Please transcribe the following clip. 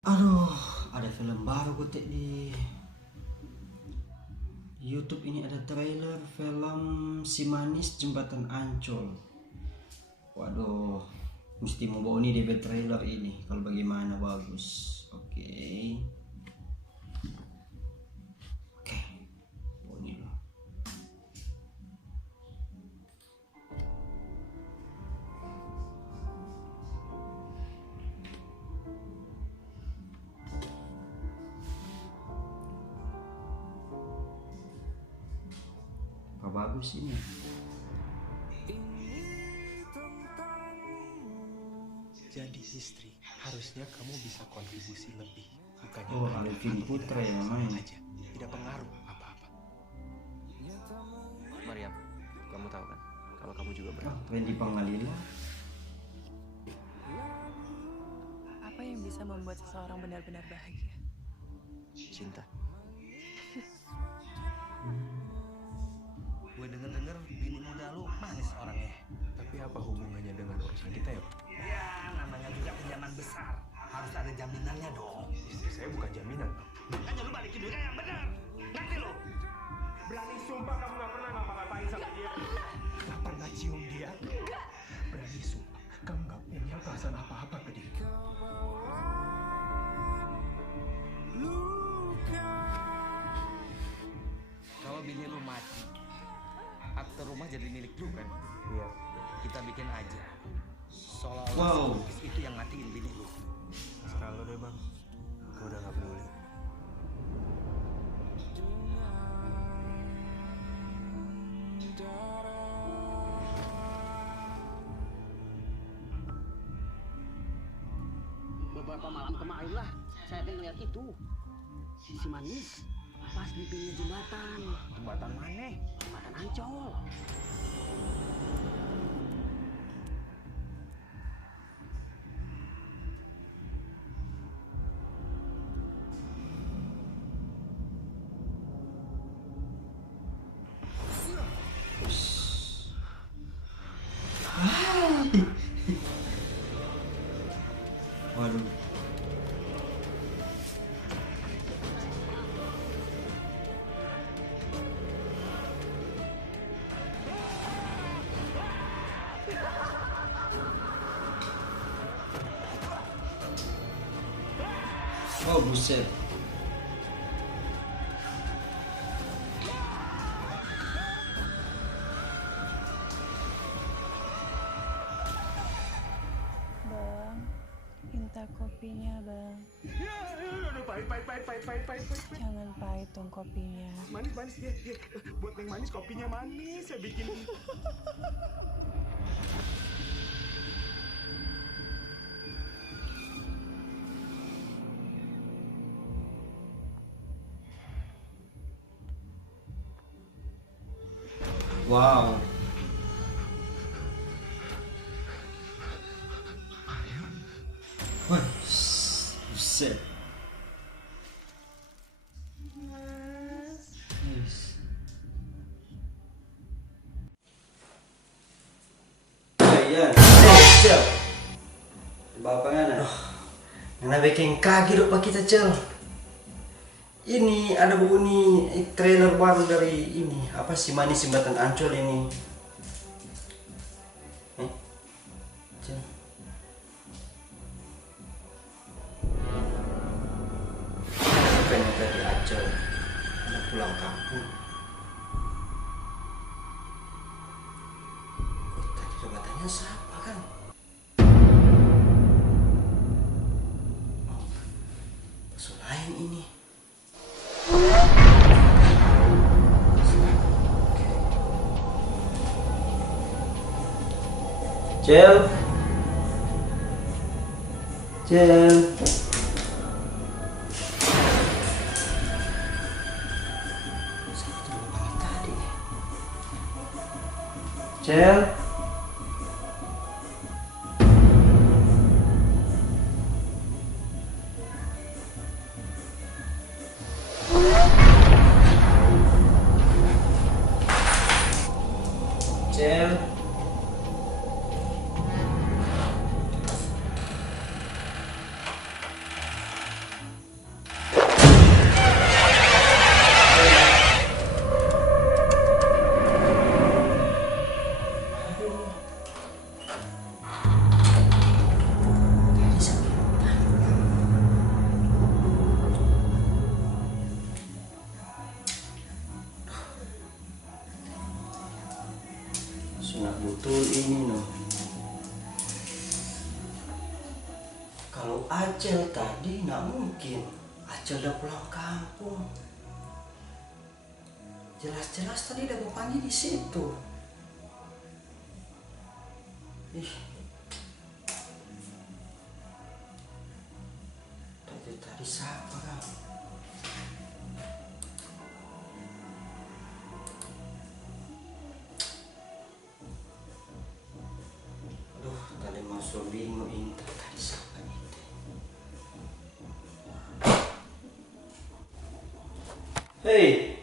Aduh, ada film baru kutik di YouTube ini, ada trailer film Si Manis Jembatan Ancol. Waduh, mesti mau bawa ini DB trailer ini. Kalau bagaimana bagus. Oke. Bawa ini loh. Apa bagus ini? Jadi istri, harusnya kamu bisa kontribusi lebih, bukannya Oh, Alvin Putra yang main. aja. Tidak pengaruh apa-apa. Mariam, kamu tahu kan kalau kamu juga Oh, berat. Randy Pangalila. Apa yang bisa membuat seseorang benar-benar bahagia? Cinta. Gue denger-denger bini muda lu manis orangnya. Tapi apa hubungannya dengan urusan kita ya, Pak? Ya, namanya juga pinjaman besar. Harus ada jaminannya dong. Istri saya bukan jaminan, Pak. Makanya lu balikin duitnya yang benar. Ngerti lu? Berani sumpah kamu gak pernah ngapa-ngapain sama dia. Gak pernah cium dia. Berani sumpah, kamu gak punya perasaan apa-apa ke dia. Kalau bini lu mati, akte rumah jadi milik lu kan? Iya. Kita bikin aja. Seolah-olah Wow. si Lukis itu yang matiin bini lu. Sekarang lu deh, Bang. Gue udah gak peduli. Beberapa malam kemarin lah saya ngeliat itu si Manis pas di pinggir jembatan Mana? jembatan Ancol. Waduh. Oh, buset. Bang, minta kopinya, Bang. Aduh, pahit. Jangan pahit dong kopinya. Manis, ya. Buat yang manis, kopinya manis. Saya bikin. Wow. Wah, buset. Nice. Ya, cel. Bapak ngana. Ngana bikin kaki dok pak kita cel. Ini ada bunyi trailer baru dari ini apa Si Manis Jembatan Ancol ini. Cel. Bukannya tadi Ancol, anak pulang kampung. Tadi jabatannya siapa kan? Oh, musuh lain ini. Cel. Siapa tuh yang tadi? Cel. Cel. Acel tadi nggak mungkin. Acel udah pulang kampung. Jelas-jelas tadi udah gue panggil di situ. Ih. Tadi siapa kan? Aduh, tadi masuk bingung ini tadi siapa ini? Hei,